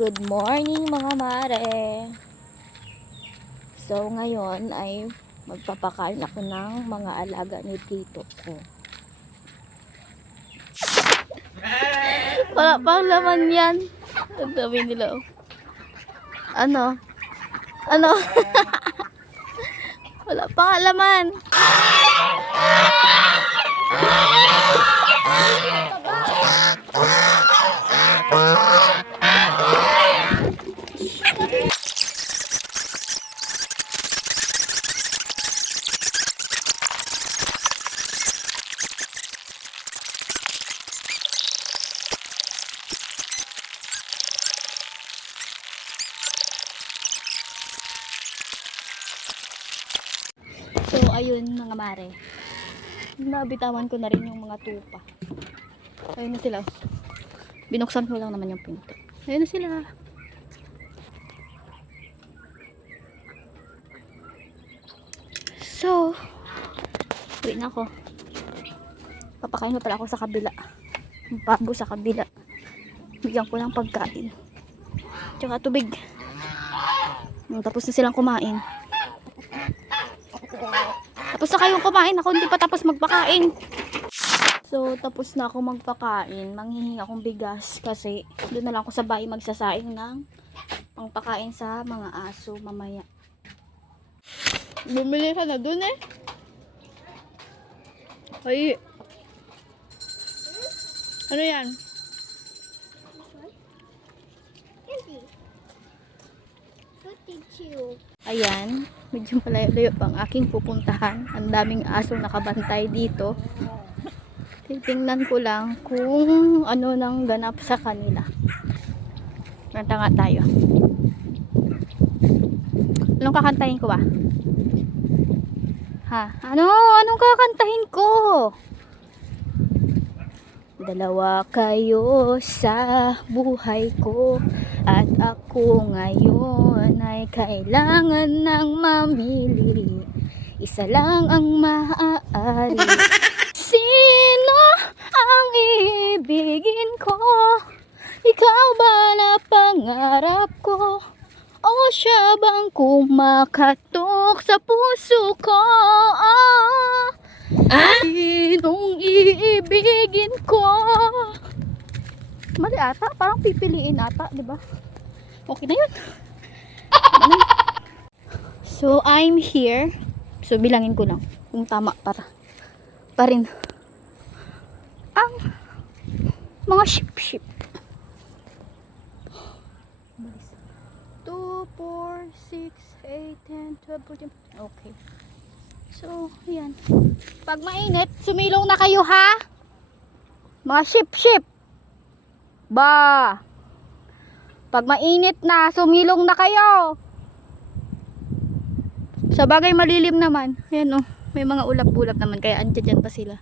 Good morning mga mare. So ngayon ay magpapakain ako ng mga alaga ni tito ko. Wala pang laman yan. Ang dami nila. Ano? Wala pang laman. So ayun mga mare, nabitawan ko na rin yung mga tupa. Ayun na sila. Binuksan ko lang naman yung pinto. Ayun na sila. So uwi na ako. Papakain na pala ako sa kabila. Yung pabo sa kabila. Bigyan ko ng pagkain tsaka tubig. Tapos na silang kumain. Tapos na kayong kumain, ako hindi pa tapos magpakain. So tapos na ako magpakain. Manghihingi akong bigas kasi doon na lang ako sa bahay magsasaing ng pangpakain sa mga aso mamaya. Bumili ka na doon eh. Ay. Ano yan? Ayan, medyo malayo-layo pang aking pupuntahan. Ang daming asong nakabantay dito. Titingnan ko lang kung ano nang ganap sa kanila. Kanta nga tayo. Anong kakantahin ko ba? Ha? Anong kakantahin ko? Dalawa kayo sa buhay ko at ako ngayon ay kailangan ng mamili. Isa lang ang maaari. Sino ang iibigin ko? Ikaw ba na pangarap ko? O siya bang kumakatok sa puso ko? Sinong iibigin ko? Mali ata, parang pipiliin ata, di ba? Okay na yun. So I'm here. So bilangin ko lang kung tama para pa rin ang mga sheep. 2, 4, 6, 8, 10, 12, 14. Okay. So, ayan. Pag mainit, sumilong na kayo ha? Mga sheep. Ba! Pag mainit na, sumilong na kayo. Sa bagay malilim naman. Ayan oh, may mga ulap-ulap naman. Kaya andyan pa sila.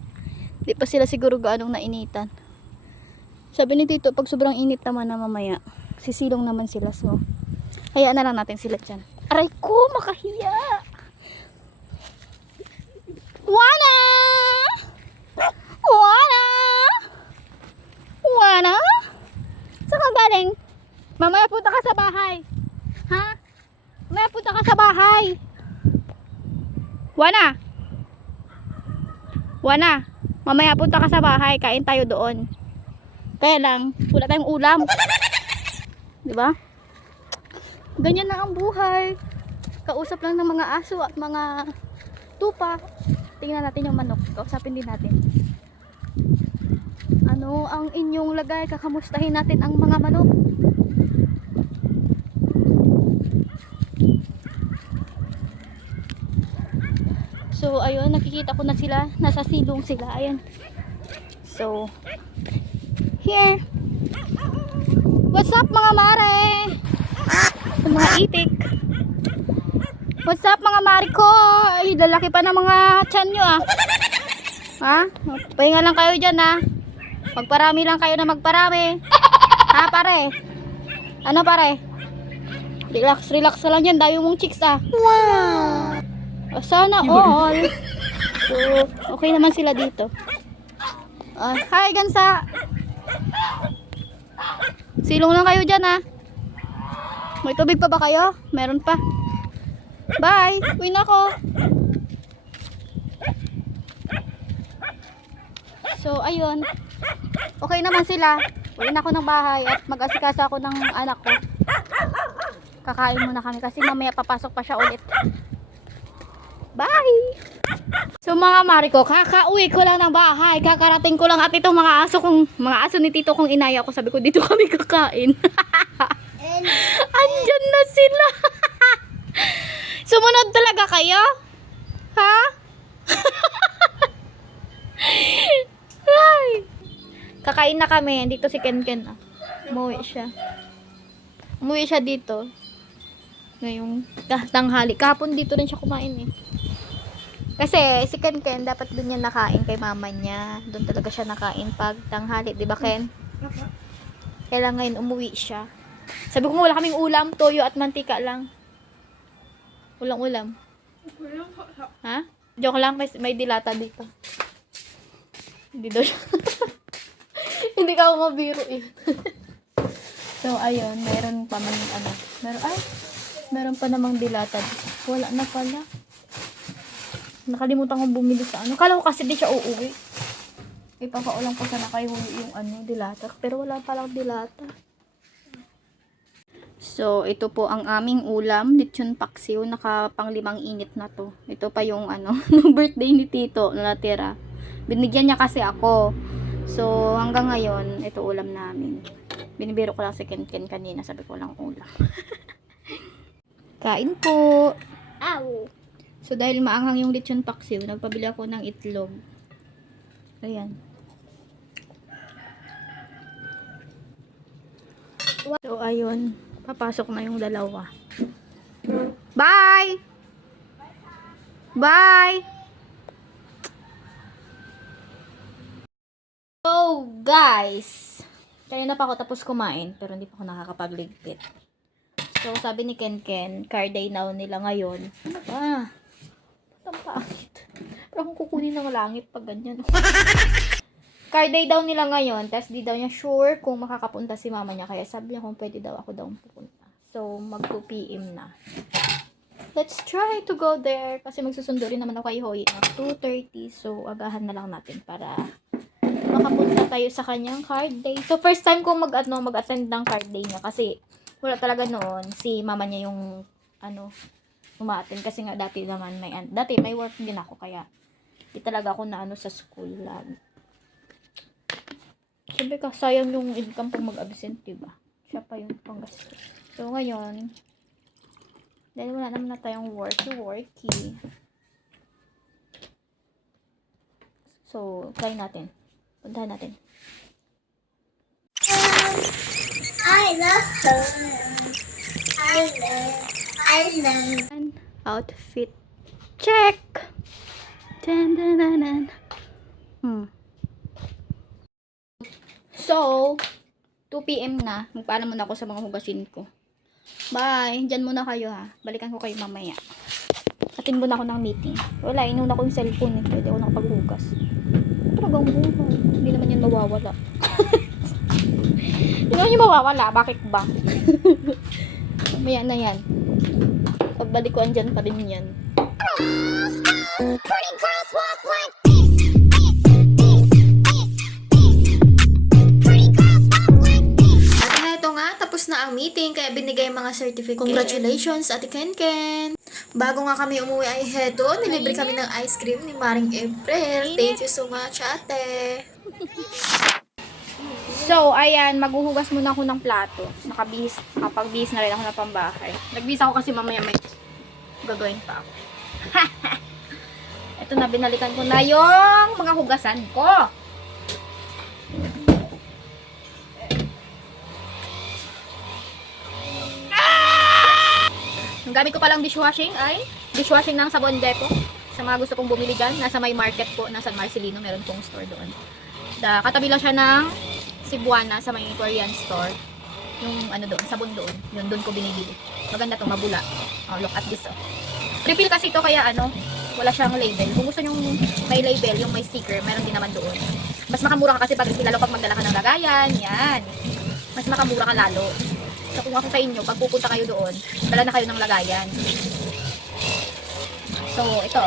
Di pa sila siguro gaanong nainitan. Sabi ni Tito, pag sobrang init naman na mamaya, sisilong naman sila. So, hayaan na lang natin sila dyan. Aray ko, makahiya! Wana! Saan ka galing? Mamaya punta ka sa bahay. Ha? Mamaya punta ka sa bahay. Wana! Mamaya punta ka sa bahay. Kain tayo doon. Kaya lang, wala tayong ulam. Diba? Ganyan na ang buhay. Kausap lang ng mga aso at mga tupa. Tingnan natin yung manok. Kausapin din natin. Ano ang inyong lagay? Kakamustahin natin ang mga manok. So ayun, nakikita ko na sila. Nasa silong sila. Ayan. So here. What's up mga mare? Sa mga itik. What's up mga mare ko? Ay, lalaki pa ng mga tiyan nyo ah. Ha? Pahinga lang kayo dyan ha. Magparami lang kayo na magparami. Ha pare? Ano pare? Relax lang yan. Dami mong chicks ah. Wow! Sana all. So, okay naman sila dito. Hi gansa. Silong lang kayo dyan ha. May tubig pa ba kayo? Meron pa. Bye! Uwi na ako. So, ayun. Okay naman sila. Uwi na ako ng bahay at mag-asikasa ako ng anak ko. Kakain muna kami kasi mamaya papasok pa siya ulit. Bye! So mga Mariko, kakauwi ko lang ng bahay. Kakarating ko lang at itong mga aso ni Tito kong inaya ko. Sabi ko dito kami kakain. Andyan na sila. Sumunod talaga kayo? Ha? Ay. Kakain na kami. Dito si Ken Ken. Umuwi siya. Umuwi siya dito. Ngayong tanghali. Kahapon dito rin siya kumain eh. Kasi si Ken Ken dapat doon niya nakain kay mama niya. Doon talaga siya nakain pag tanghali. Diba Ken? Kaya ngayon umuwi siya. Sabi ko wala kaming ulam. Toyo at mantika lang. Walang ulam. Ha? Joke lang. May dilata dito. Hindi daw siya. Hindi ka ako mabiro eh. So ayun. Meron pa man ano. Meron pa namang dilata dito. Wala na pala. Nakalimutan kong bumili sa ano. Kala ko kasi di siya uuwi. Ipapaulang ko sana kay Huli yung ano, dilata. Pero wala palang dilata. So, ito po ang aming ulam. Lechon paksiw. Nakapang 5 init na to. Ito pa yung ano, nung birthday ni Tito na natira. Binigyan niya kasi ako. So, hanggang ngayon, ito ulam namin. Binibiro ko lang si Ken Ken kanina. Sabi ko lang ulam. Kain po. Ow! So, dahil maanghang yung lechon paksiw, nagpabili ako ng itlog. Ayan. So, ayun. Papasok na yung dalawa. Bye! Bye! So, guys. Kanina pa ako tapos kumain, pero hindi pa ako nakakapagligpit. So, sabi ni Ken Ken, car day now nila ngayon. Ano ba? Ang pangit. Parang kukunin ng langit pag ganyan. Car day daw nila ngayon. Tapos di daw niya sure kung makakapunta si mama niya. Kaya sabi niya kung pwede daw ako daw pupunta. So mag 2 PM na. Let's try to go there. Kasi magsusundo rin naman ako kay Hoy na 2:30. So agahan na lang natin para makapunta tayo sa kanyang car day. So first time kong mag-attend ng car day niya. Kasi wala talaga noon. Si mama niya yung umaattend kasi nga dati may work din ako kaya di talaga ako na sa school lang. Sabi ka sayang yung income pag mag-absent, diba? Siya pa yung panggastos. So ngayon, dahil wala naman na tayong worky. So try natin. Puntahan natin. I love her. I love. Outfit check. So 2 PM na. Magpaalam muna ako sa mga hugasin ko. Bye. Diyan muna kayo ha. Balikan ko kayo mamaya. Atin muna ako ng meeting. Wala, inuna ko yung cellphone. Pwede ako nakapaghugas. Talagang buhay. Hindi naman yan mawawala. Hindi naman yung mawawala. Bakit ba? Mamaya na yan. Pagbalik ko andyan pa rin yan. Pretty girls walk like At eto nga, tapos na ang meeting kaya binigay mga certificate. Congratulations, Ate Ken Ken! Bago nga kami umuwi ay heto, nilibre kami ng ice cream ni Maring April. Thank you so much, ate! So, ayan, maghuhugas muna ako ng plato. Nakapagbihis na rin ako na pambahay. Nagbihis ako kasi mamaya may gagawin pa ako. Ito na, binalikan ko na yung mga hugasan ko. Ang gamit ko palang dishwashing ay dishwashing ng Sabon Deco. Sa mga gusto pong bumili dyan, nasa may market po, nasa Marcelino, meron pong store doon. Katabi lang siya ng Cebuana sa may Korean store. Yung doon, sabon doon. Yun, doon ko binibili. Maganda to, mabula. Oh, look at this. Oh. Refill kasi to kaya wala siyang label. Kung gusto nyo may label, yung may sticker, meron din naman doon. Mas makamura ka kasi pag refill, lalo pag magdala ka ng lagayan. Yan. Mas makamura ka lalo. So kung ako sa inyo, pag pupunta kayo doon, dala na kayo ng lagayan. So ito,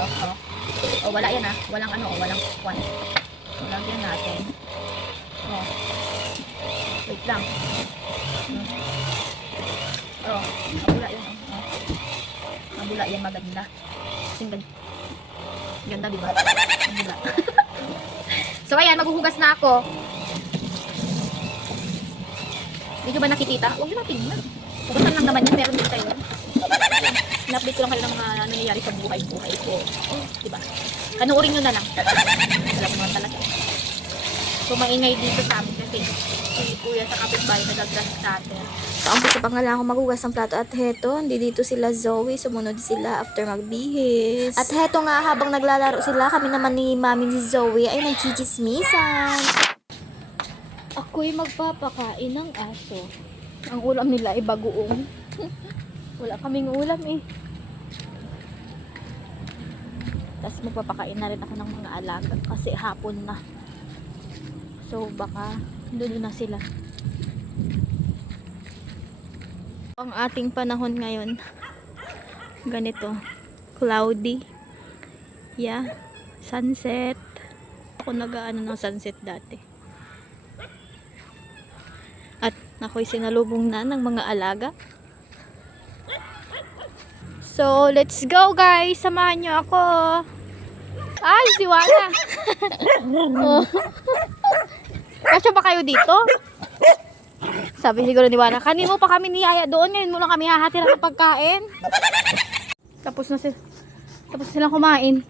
wala yan walang walang one. So lagyan natin. Wait lang. Mabula yan. Mabula yan, maganda. Kasing ganda, diba? Mabula. So ayan, maghuhugas na ako. Hindi nyo ba nakikita? Huwag nyo natin yan. Hugasan lang naman yun, meron din kayo. In-update ko lang kayo ng mga nangyayari sa buhay ko. Diba? Kanuorin nyo na lang. Alam mo naman talaga. So maingay dito sa amin kasi si kuya sa kapitbahay nag-grass cutter. So, umpisa pa nga lang ako maghugas ng plato at heto, hindi dito sila Zoe, sumunod sila after magbihis. At heto nga, habang naglalaro sila, kami naman ni mami ni Zoe ay nagchichismisan. Ako'y magpapakain ng aso. Ang ulam nila ay bagoong. Wala kaming ulam eh. Tapos magpapakain na rin ako ng mga alaga kasi hapon na. So baka doon na sila. Ang ating panahon ngayon, ganito, cloudy. Yeah, sunset. Ako nag-aano ng sunset dati. At ako'y sinalubong na ng mga alaga. So, let's go guys! Samahan nyo ako! Ay, si Wana! Oh. Kasya ba kayo dito? Sabi siguro ni Wana, kanin mo pa kami niyaya doon, ngayon mo lang kami hahatira ng pagkain. Tapos silang kumain.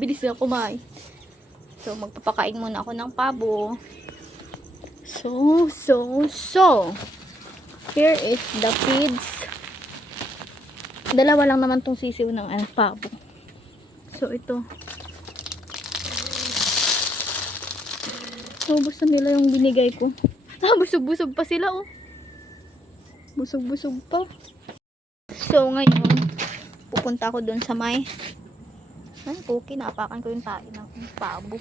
Bilis silang kumain. So, magpapakain muna ako ng pabo. So. Here is the feeds. Dalawa lang naman tong sisiw ng pabo. So, ito. Ubus na nila yung binigay ko. Busog-busog pa sila, oh. Busog-busog pa. So, ngayon, pupunta ako dun sa may puki, napakan ko yung tayo ng pabo.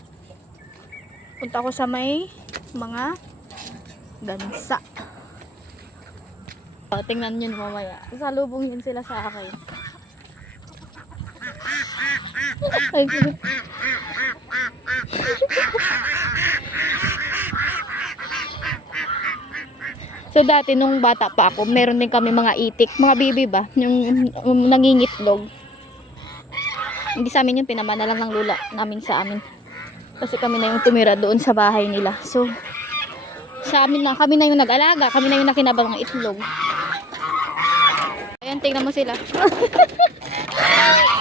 Punta ako sa may mga gansa. Tingnan nyo mamaya. Salubong yun sila sa akin. Ay, so dati nung bata pa ako, meron din kami mga itik, mga bibi ba, yung nangingitlog. Hindi sa amin yun, pinamana lang ng lula namin sa amin. Kasi kami na yung tumira doon sa bahay nila. So, sa amin na, kami na yung nag-alaga, kami na yung nakinabang ng itlog. Ayan, tingnan mo sila.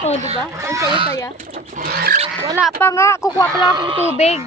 Oh, diba? Ang saya-saya. Wala pa nga, kukuha pa lang akong tubig.